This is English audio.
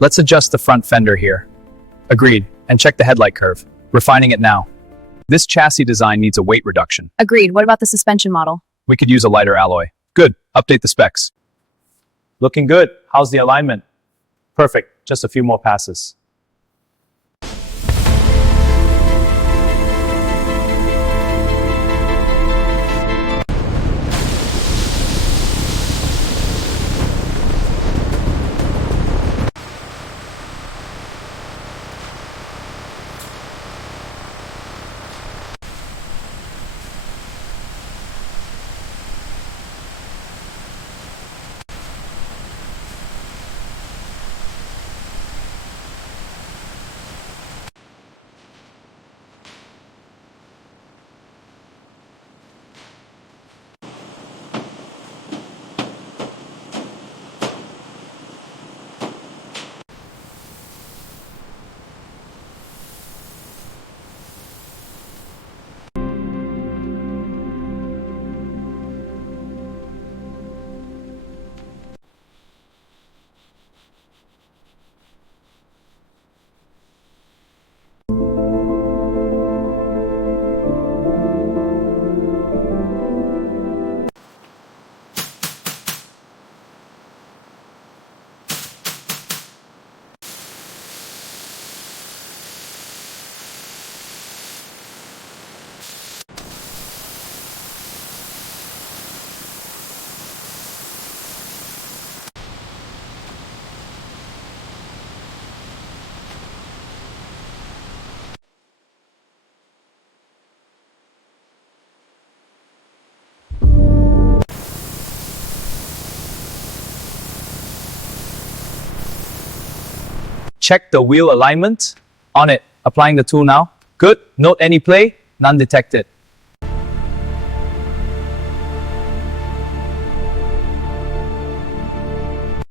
Let's adjust the front fender here. Agreed. And check the headlight curve. Refining it now. This chassis design needs a weight reduction. Agreed. What about the suspension model? We could use a lighter alloy. Good. Update the specs. Looking good. How's the alignment? Perfect. Just a few more passes. Check the wheel alignment. On it. Applying the tool now. Good. Note any play. None detected.